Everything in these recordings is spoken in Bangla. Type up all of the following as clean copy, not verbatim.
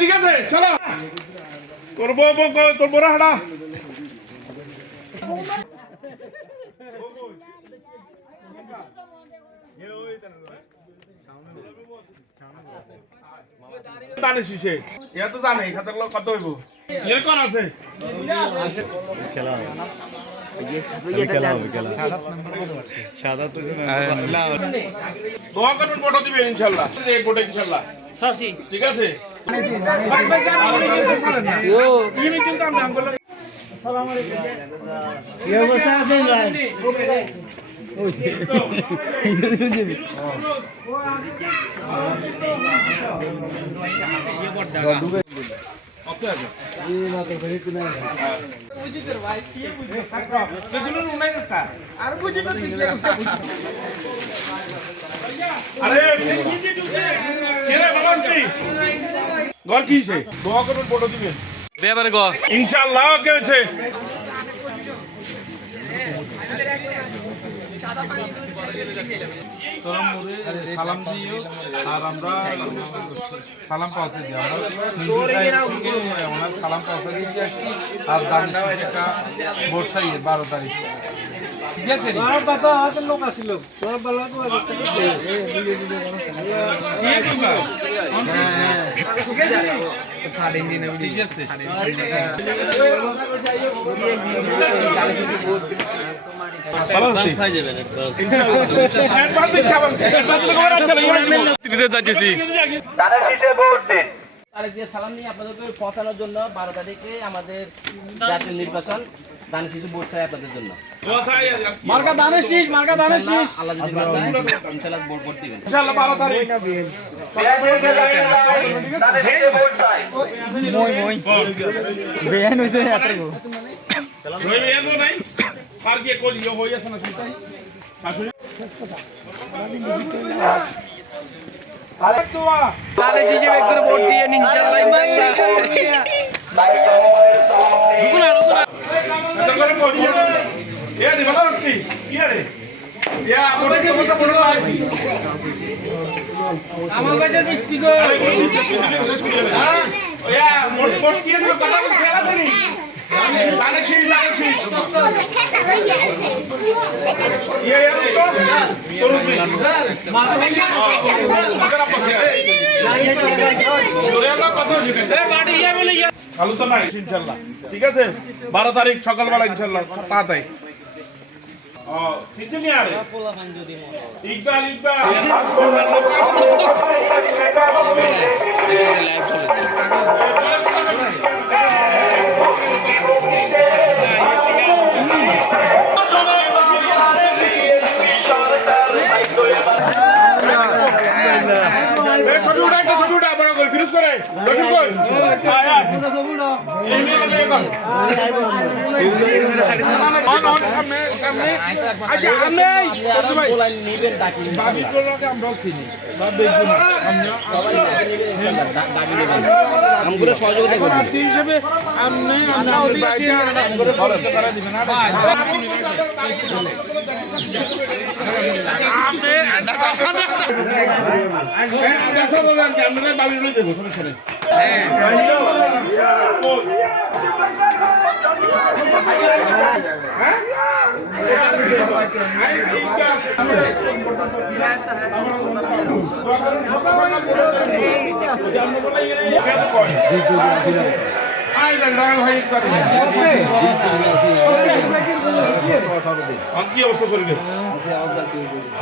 ঠিক আছে চলো তোর বড় হাঁটা জানে শিশে ইয়া তো জানে খাতার লোক কত হইব এর কোন আছে খেলা সাদা তো দোয়া করবেন ফটো দিবেন ইনশাআল্লাহ এক ফটো ইনশাআল্লাহ সাসি ঠিক আছে আসসালামু আলাইকুম কি অবস্থা আছেন ভাই ইনশাআল্লাহ কে হচ্ছে সালাম দিও আর আমরা সালাম পৌঁছে দিই আমরা সালাম পৌঁছে দিয়ে আসছি আর একটা ভোট চাই 12 তারিখ ঠিক আছে হাতের লোক আসছিল ঠিক আছে সালাম নিয়ে আপনাদেরকে পৌঁছানোর জন্য 12 তারিখে আমাদের জাতীয় নির্বাচন দানের শীষে ভোট চাই আপনাদের জন্য মার্কা দানের শীষ আল্লাহ যদি বাঁচায় ইনশাআল্লাহ ভোট দিবেন ইনশাআল্লাহ 12 তারিখ দানের শীষে ভোট চাই মই বেয়ান হইছে এতগো রই বেয়ান নাই পার গিয়ে কই হই আছে না চিন্তা আসলে আরে তোয়া দানের শীষে একবার ভোট দিয়ে ইনশাআল্লাহ আমার বাজার মিষ্টি গো চালু তো নাই ইনশাল্লাহ ঠিক আছে 12 তারিখ সকালবেলা ইনশাল্লাহ তাড়াতাড়ি ইকবাল ফিরুজ করে সহযোগিতা করবেন হিসেবে কি অবস্থা শরীরে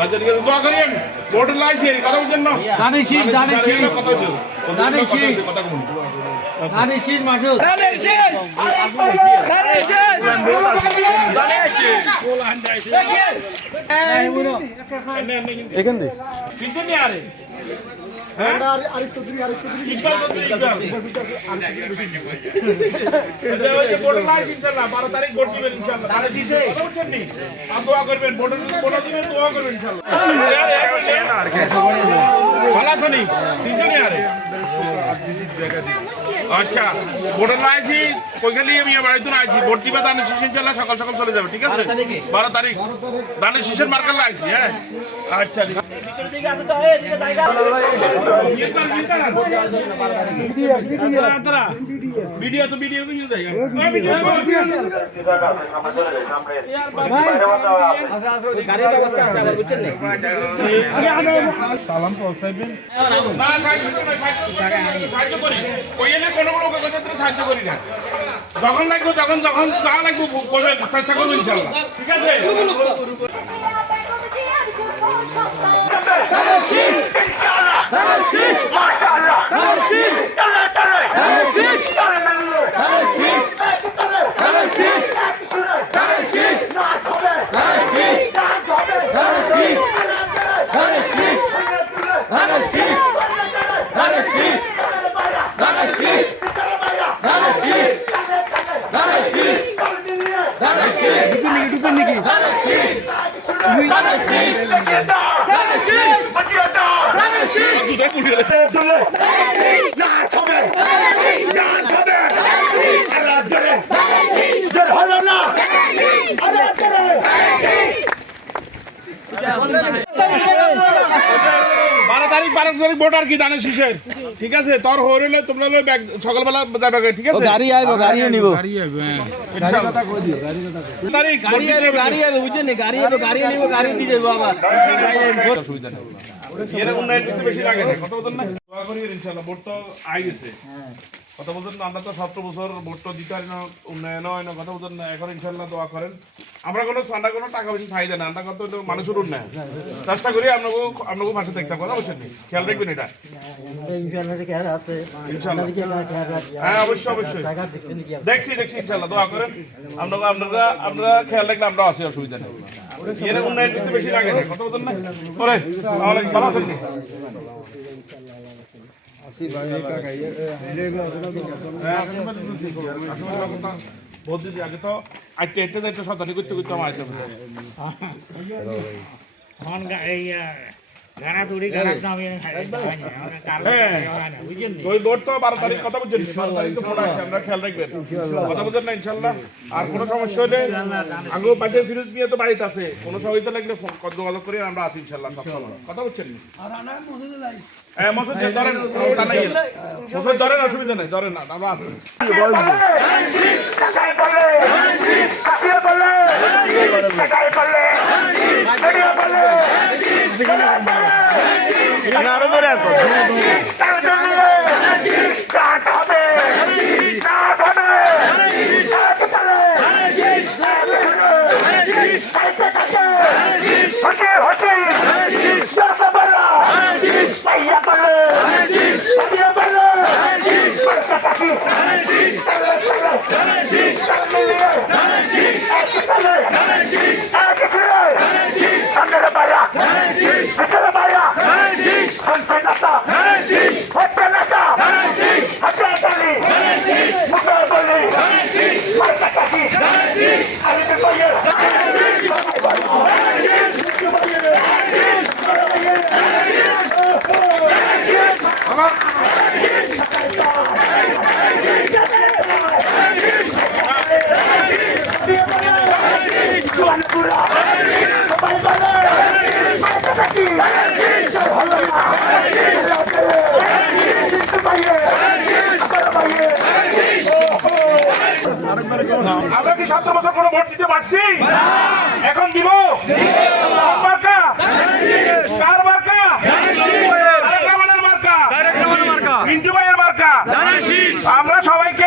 আচ্ছা ঠিক আছে দোয়া করিয়েন ভোট লাইছি কথা বলছেন না দানের শীষ মাসুদ এখান থেকে কিন্তু নিয়ে আরে আরেক চৌধুরী ইকবাল ভোট লাইছি ইনশাআল্লাহ 12 তারিখ ভোট দিবেন ইনশাআল্লাহ দানের শীষে বুঝছেন নি আর দোয়া করবেন ভোট দিবেন দোয়া করবেন ইনশাআল্লাহ ভালো আছেন তিনজনই আরে আচ্ছা ভোট লাইছি কইখালি আমি বাড়িতে আইছি ভোট দিবা দানের শীষে ইনশাআল্লাহ সকাল সকাল চলে যাবে ঠিক আছে 12 তারিখ দানের শীষের মার্কার লাইছি হ্যাঁ আচ্ছা এদিকে আসো তো, এদিকে জায়গা। ভিডিও তো ভিডিও জায়গা গাড়ির ব্যবস্থা আছে আবার, বুঝছেন না? সাহায্য করি ওই এনে কোনো সাহায্য করি না যখন লাগবে যখন যখন যা লাগবে চেষ্টা করবো ইনশাল্লাহ ঠিক আছে বারো তারিখ ভোট আর কি জানে শিশের ঠিক আছে তোর হইলে তোমরা সকালবেলা যাবে ঠিক আছে গাড়ি আইবো, গাড়ি নিব। তারিখ গাড়ি আইবো, বুঝছেন না? গাড়ি আইবো, গাড়ি নিব, গাড়ি দিয়ে যাবো আবার। এর উন্নয়ন করতে বেশি লাগে না কথা বলতেন না দোয়া করি ইনশাআল্লাহ ভোট তো আই গেছে কথা বলতেন না আমরা তো 17 বছর ভোট তো দিতে পারি না উন্নয়ন হয় না কথা বলতেন না এখন ইনশাআল্লাহ দোয়া করেন আমরা কোনো টাকা বেশি চাহিদা না আমরা কত মানুষের উন্নয়ন চেষ্টা করি আপনাকে পাশে দেখতাম কথা বলছেন খেয়াল রাখবেন এটা হ্যাঁ অবশ্যই দেখছি ইনশাআল্লাহ দোয়া করেন আমরা খেয়াল রাখলে আমরা আছি অসুবিধা নেই এর উন্নয়ন করতে বেশি লাগে না কথা বলতেন না পরে তাহলে ভালো আছেন বহুত দিন আগে তো আইতে যাইতে সাবধানি করতে আমার আইতে ওই ভোট তো 12 তারিখ কথা বুঝছেন 12 তারিখ তো ভোট আছে আমরা খেয়াল রাখবেন কথা বুঝছেন না ইনশাল্লাহ আর কোনো সমস্যা হলে আগে পাশে ফিরোজ নিয়ে তো বাড়িতে আছে কোনো সহযোগিতা লাগলে যোগাযোগ করি আমরা আছি ইনশাল্লাহ কথা বুঝছেন হ্যাঁ মসুদ ধরেন মসুদ ধরেন অসুবিধা নেই ধরেন না আমরা আছি আরো করে আমরা কি 17 বছর কোনো ভোট দিতে পারছি এখন দিব মার্কা কার মার্কা রহমানের মার্কা মিন্টু ভাইয়ের মার্কা আমরা সবাইকে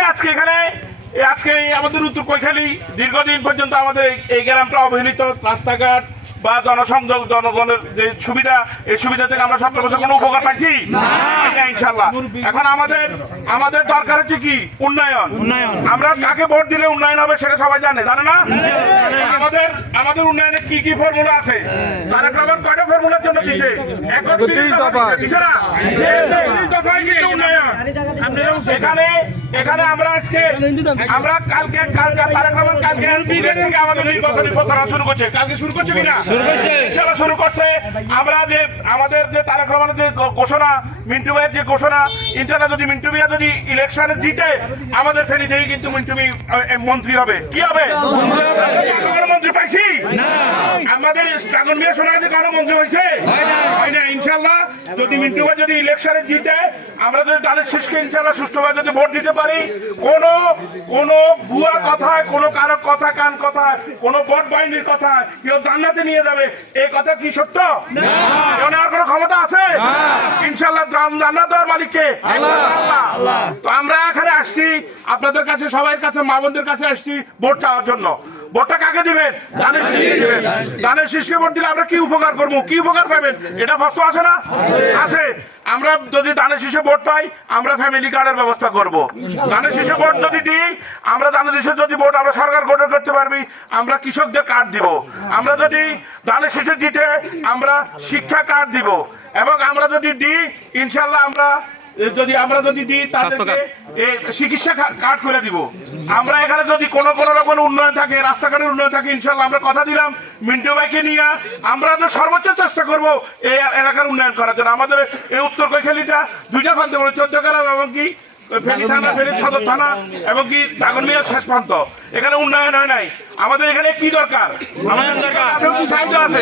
আজকে আমাদের উত্তর কৈখালী দীর্ঘদিন পর্যন্ত আমাদের এই গ্রামটা অবহেলিত রাস্তাঘাট বা জনসংযোগ জনগণের যে সুবিধা এই সুবিধা থেকে আমরা 17 বছর কোনো উপকার পাইছি না ইনশাআল্লাহ এখন আমাদের দরকার হচ্ছে কি উন্নয়ন আমরা কাকে ভোট দিলে উন্নয়ন হবে সেটা সবাই জানে না আমাদের উন্নয়নের কি ফর্মুলা আছে তারেক রহমান কয়টা ফর্মুলার জন্য দিছে 31 দফা দিছে না 31 দফায় কি উন্নয়ন এখানে আমরা কালকে তারেক রহমান কালকে থেকে আমাদের নির্বাচনী প্রচারণা শুরু করছে কালকে শুরু করছে কিনা শুরু করছে আমরা যে আমাদের যে তারেক রহমানের যে ঘোষণা মিন্টু ভাইয়ের যে ঘোষণা ইন্টারনেট যদি মিন্টু ভাইয়া যদি ইলেকশনে জিতে আমাদের ফেনী থেকে কিন্তু মিন্টু ভাই মন্ত্রী হবে কি হবে কোনো মন্ত্রী পাইছি আমাদের টাগন মিয়া শোনা যে কারো মন্ত্রী হয়েছে হয় না ইনশাল্লাহ যদি মিন্টু ভাই যদি ইলেকশনে জিতে আমরা যদি তাদের শেষকে ইনশাল্লাহ সুষ্ঠুভাবে যদি ভোট দিতে পারি কোনো ভুয়া কথা কোনো কারো কথা কান কথা কোনো ভোট বাহিনীর কথা কেউ জান্নাতে নিয়ে যাবে এই কথা কি সত্য কেউ নেওয়ার কোনো ক্ষমতা আছে ইনশাল্লাহ জান্নাত দেওয়ার মালিককে আল্লাহ তো আমরা এখানে আসছি আপনাদের কাছে সবার কাছে মা বোনদের কাছে আসছি ভোট চাওয়ার জন্য ভোটটা কাকে দিবেন ধানের শীষকে দিবেন ধানের শীষকে ভোট দিলে আমরা কি উপকার করবো কি উপকার পাবেন এটা প্রশ্ন আছে না আছে আমরা যদি ধানের শীষে ভোট পাই আমরা ফ্যামিলি কার্ডের ব্যবস্থা করব ধানের শীষে ভোট যদি দিই আমরা ধানের শীষে যদি ভোট আমরা সরকার গঠন করতে পারবি আমরা কৃষকদের কার্ড দিব আমরা যদি ধানের শীষে জিতে আমরা শিক্ষা কার্ড দিব এবং আমরা যদি দিই ইনশাল্লাহ আমরা যদি দিই তাদেরকে চিকিৎসা কার্ড করে দিব আমরা এখানে যদি কোনো রকম উন্নয়ন থাকে রাস্তাঘাটের উন্নয়ন থাকে ইনশাল্লাহ আমরা কথা দিলাম মিন্টু ভাইকে নিয়ে আমরা তো সর্বোচ্চ চেষ্টা করব এই এলাকার উন্নয়ন করার জন্য আমাদের এই উত্তর কৈখালীটা দুইটা প্রান্ত বলে 14 গ্রাম এবং কি ফেনী থানা ফেনী সদর থানা এবং কি দাগন মিয়ার শেষ প্রান্ত এখানে উন্নয়ন হয় নাই আমাদের এখানে কি দরকার কি সাহায্য আছে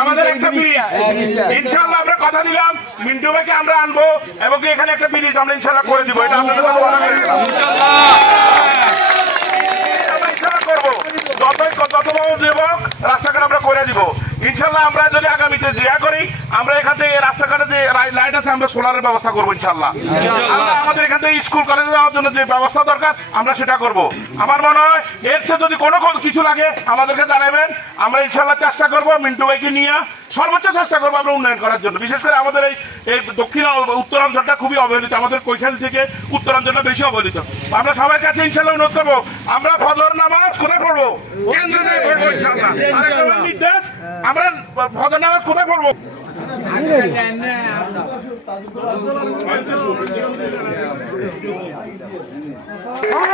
আমাদের একটা ব্রিজ ইনশাল্লাহ আমরা কথা দিলাম মিন্টু ভাইকে আমরা আনবো এবং কি এখানে একটা ব্রিজ আমরা ইনশাল্লাহ করে দিব এটা আপনাদের কাছে ওয়াদা করে দিলাম করবো যত দেব রাস্তাঘাট আমরা করে দিব ইনশাল্লাহ আমরা যদি আগামীতে জিয়া করি আমরা এখান থেকে রাস্তাঘাটে যে লাইট আছে আমরা সোলারের ব্যবস্থা করবো ইনশাল্লাহ আমরা আমাদের এখান থেকে স্কুল কলেজে যাওয়ার জন্য যে ব্যবস্থা দরকার আমরা সেটা করব আমার মনে হয় এর চেয়ে যদি কোনো কিছু লাগে আমাদেরকে জানাবেন আমরা ইনশাল্লাহ চেষ্টা করবো মিন্টু ভাইকে নিয়ে সর্বোচ্চ চেষ্টা করবো আমরা উন্নয়ন করার জন্য বিশেষ করে আমাদের এই দক্ষিণ উত্তরাঞ্চলটা খুবই অবহেলিত আমাদের কৈখালী থেকে উত্তরাঞ্চলটা বেশি অবহেলিত আমরা সবার কাছে ইনশাল্লাহ অনুরোধ করবো আমরা ফজর নামাজ কোথায় পড়বো কেন্দ্রে পড়বো ইনশাল্লাহ আরেকটা নির্দেশ আমরা ফজর নামাজ কোথায় পড়বো Oh!